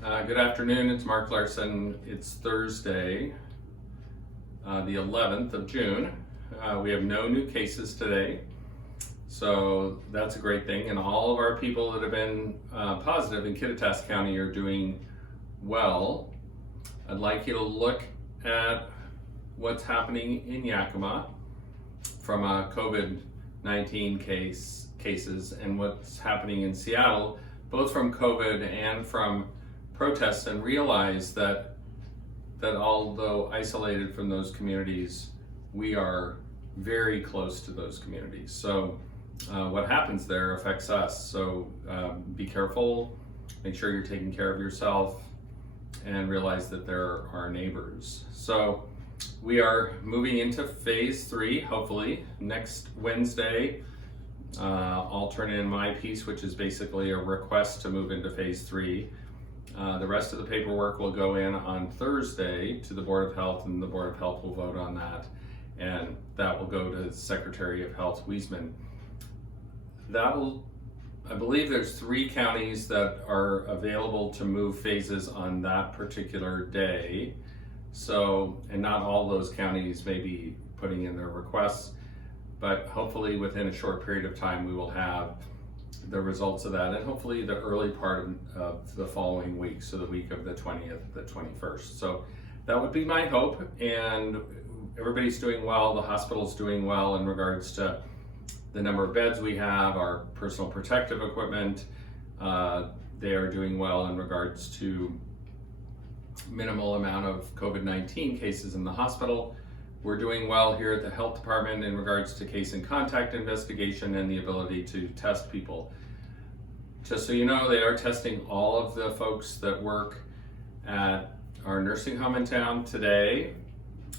Good afternoon, it's Mark Larson. It's Thursday, the 11th of June. We have no new cases today, so that's a great thing. And all of our people that have been positive in Kittitas County are doing well. I'd like you to look at what's happening in Yakima from a COVID-19 cases and what's happening in Seattle, both from COVID and from protests, and realize that although isolated from those communities, we are very close to those communities. So what happens there affects us. So be careful, make sure you're taking care of yourself, and realize that there are neighbors. So we are moving into phase 3, hopefully. Next Wednesday, I'll turn in my piece, which is basically a request to move into phase 3. The rest of the paperwork will go in on Thursday to the Board of Health, and the Board of Health will vote on that, and that will go to Secretary of Health Wiesman. I believe there's 3 counties that are available to move phases on that particular day. So, and not all those counties may be putting in their requests, but hopefully within a short period of time we will have the results of that, and hopefully the early part of the following week, so the week of the 20th, the 21st. So that would be my hope, and everybody's doing well. The hospital's doing well in regards to the number of beds we have, our personal protective equipment. They are doing well in regards to minimal amount of COVID-19 cases in the hospital. We're doing well here at the health department in regards to case and contact investigation and the ability to test people. Just so you know, they are testing all of the folks that work at our nursing home in town today,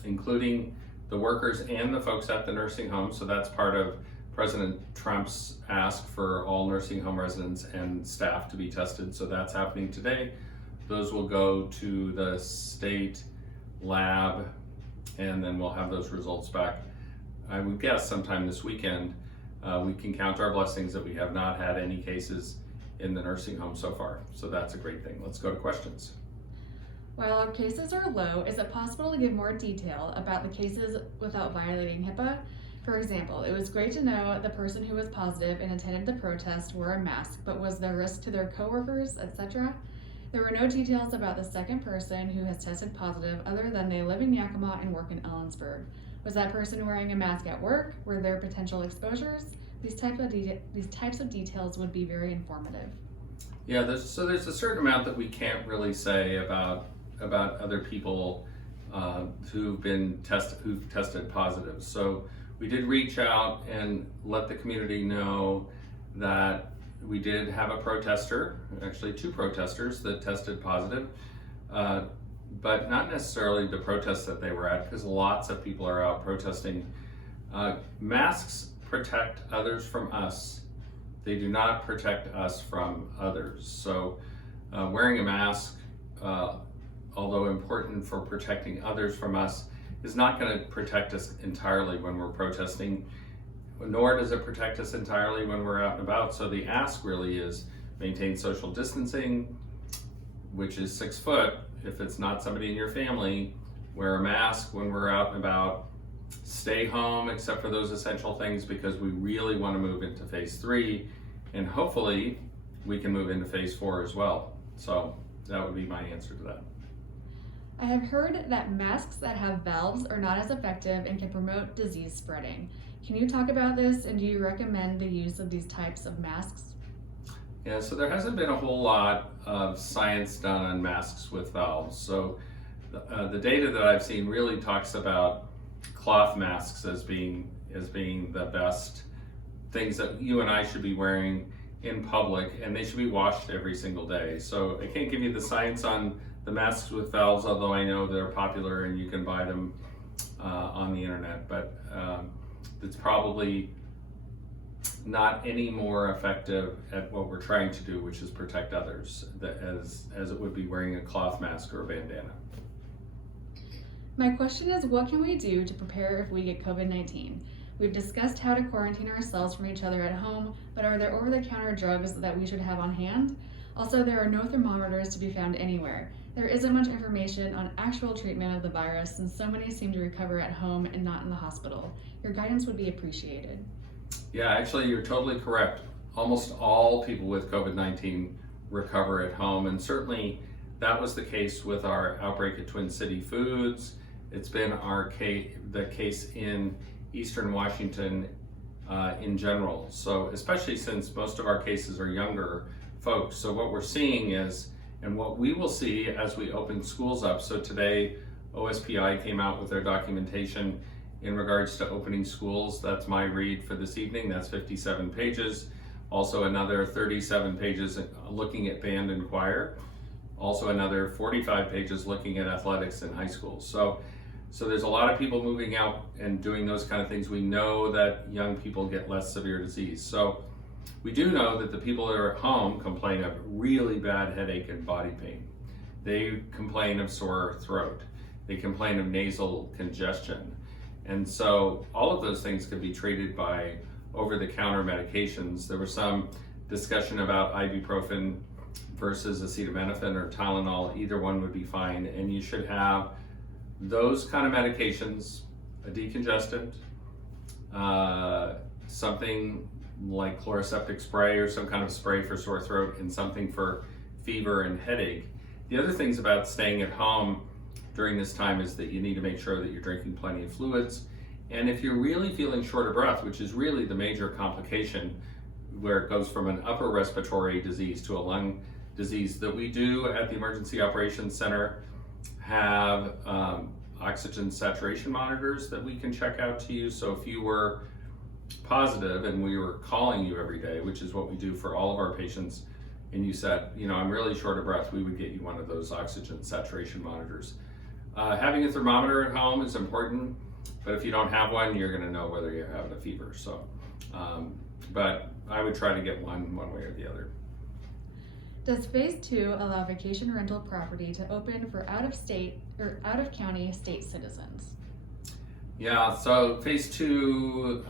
including the workers and the folks at the nursing home. So that's part of President Trump's ask for all nursing home residents and staff to be tested. So that's happening today. Those will go to the state lab, and then we'll have those results back. I would guess sometime this weekend. We can count our blessings that we have not had any cases in the nursing home so far. So that's a great thing. Let's go to questions. While our cases are low, is it possible to give more detail about the cases without violating HIPAA? For example, it was great to know the person who was positive and attended the protest wore a mask, but was there a risk to their coworkers, etc.? There were no details about the second person who has tested positive other than they live in Yakima and work in Ellensburg. Was that person wearing a mask at work? Were there potential exposures? These types of details would be very informative. Yeah, there's a certain amount that we can't really say about other people who've tested positive. So we did reach out and let the community know that we did have a protester, actually 2 protesters that tested positive, but not necessarily the protests that they were at, because lots of people are out protesting. Masks protect others from us. They do not protect us from others. So wearing a mask, although important for protecting others from us, is not going to protect us entirely when we're protesting, nor does it protect us entirely when we're out and about. So the ask really is maintain social distancing, which is 6 foot. If it's not somebody in your family, wear a mask when we're out and about. Stay home except for those essential things, because we really want to move into phase 3, and hopefully we can move into phase 4 as well. So that would be my answer to that. I have heard that masks that have valves are not as effective and can promote disease spreading. Can you talk about this, and do you recommend the use of these types of masks? Yeah, so there hasn't been a whole lot of science done on masks with valves. So the data that I've seen really talks about cloth masks as being the best things that you and I should be wearing in public, and they should be washed every single day. So I can't give you the science on the masks with valves, although I know they're popular and you can buy them on the internet, but it's probably not any more effective at what we're trying to do, which is protect others, as it would be wearing a cloth mask or a bandana. My question is, what can we do to prepare if we get COVID-19? We've discussed how to quarantine ourselves from each other at home, but are there over-the-counter drugs that we should have on hand? Also, there are no thermometers to be found anywhere. There isn't much information on actual treatment of the virus since so many seem to recover at home and not in the hospital. Your guidance would be appreciated. Yeah, actually, you're totally correct. Almost all people with COVID-19 recover at home, and certainly that was the case with our outbreak at Twin City Foods. It's been the case in Eastern Washington in general. So especially since most of our cases are younger folks. So what we're seeing is, and what we will see as we open schools up. So today, OSPI came out with their documentation in regards to opening schools. That's my read for this evening. That's 57 pages. Also another 37 pages looking at band and choir. Also another 45 pages looking at athletics in high schools. So there's a lot of people moving out and doing those kind of things. We know that young people get less severe disease. So we do know that the people that are at home complain of really bad headache and body pain. They complain of sore throat. They complain of nasal congestion. And so all of those things could be treated by over-the-counter medications. There was some discussion about ibuprofen versus acetaminophen or Tylenol. Either one would be fine. And you should have those kind of medications, a decongestant, something like chloroseptic spray or some kind of spray for sore throat, and something for fever and headache. The other things about staying at home during this time is that you need to make sure that you're drinking plenty of fluids. And if you're really feeling short of breath, which is really the major complication, where it goes from an upper respiratory disease to a lung disease, that we do at the Emergency Operations Center have oxygen saturation monitors that we can check out to you. So if you were positive and we were calling you every day, which is what we do for all of our patients, and you said, I'm really short of breath, we would get you one of those oxygen saturation monitors. Having a thermometer at home is important, but if you don't have one, you're going to know whether you're having a fever. So, but I would try to get one way or the other. Does phase 2 allow vacation rental property to open for out-of-state or out-of-county state citizens? Yeah, so phase 2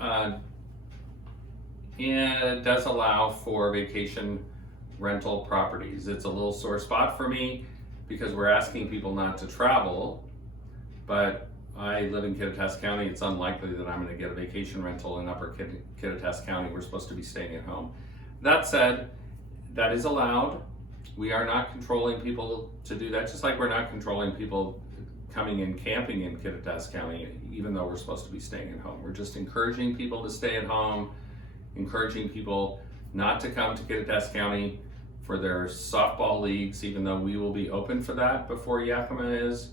it does allow for vacation rental properties. It's a little sore spot for me because we're asking people not to travel, but I live in Kittitas County. It's unlikely that I'm going to get a vacation rental in Upper Kittitas County. We're supposed to be staying at home. That said, that is allowed. We are not controlling people to do that, just like we're not controlling people coming and camping in Kittitas County, even though we're supposed to be staying at home. We're just encouraging people to stay at home, encouraging people not to come to Kittitas County for their softball leagues, even though we will be open for that before Yakima is.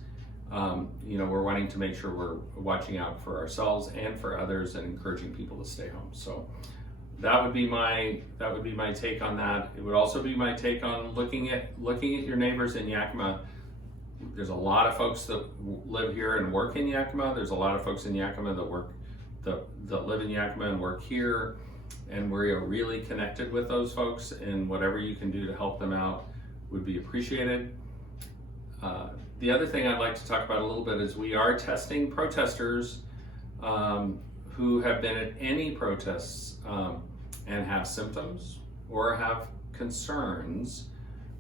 We're wanting to make sure we're watching out for ourselves and for others and encouraging people to stay home. So that would be my take on that. It would also be my take on looking at your neighbors in Yakima. There's a lot of folks that live here and work in Yakima. There's a lot of folks in Yakima that live in Yakima and work here, and we're really connected with those folks, and whatever you can do to help them out would be appreciated. The other thing I'd like to talk about a little bit is we are testing protesters who have been at any protests and have symptoms or have concerns.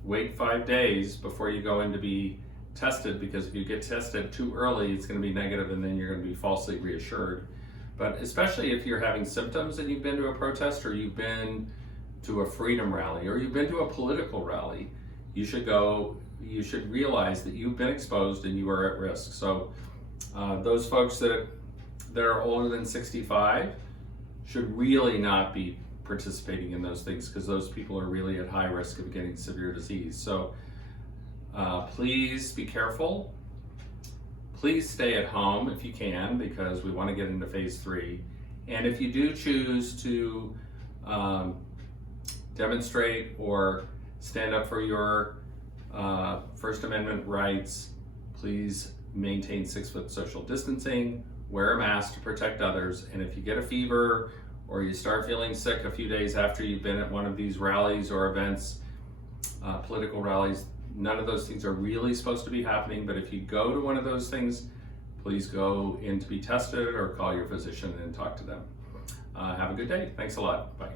Wait 5 days before you go in to be tested, because if you get tested too early, it's going to be negative and then you're going to be falsely reassured. But especially if you're having symptoms and you've been to a protest, or you've been to a freedom rally, or you've been to a political rally, you should realize that you've been exposed and you are at risk. So those folks that are older than 65 should really not be participating in those things, because those people are really at high risk of getting severe disease. So please be careful. Please stay at home if you can, because we want to get into phase 3. And if you do choose to demonstrate or stand up for your First Amendment rights, please maintain 6-foot social distancing, wear a mask to protect others, and if you get a fever or you start feeling sick a few days after you've been at one of these rallies or events, political rallies, none of those things are really supposed to be happening, but if you go to one of those things, please go in to be tested or call your physician and talk to them. Have a good day. Thanks a lot. Bye.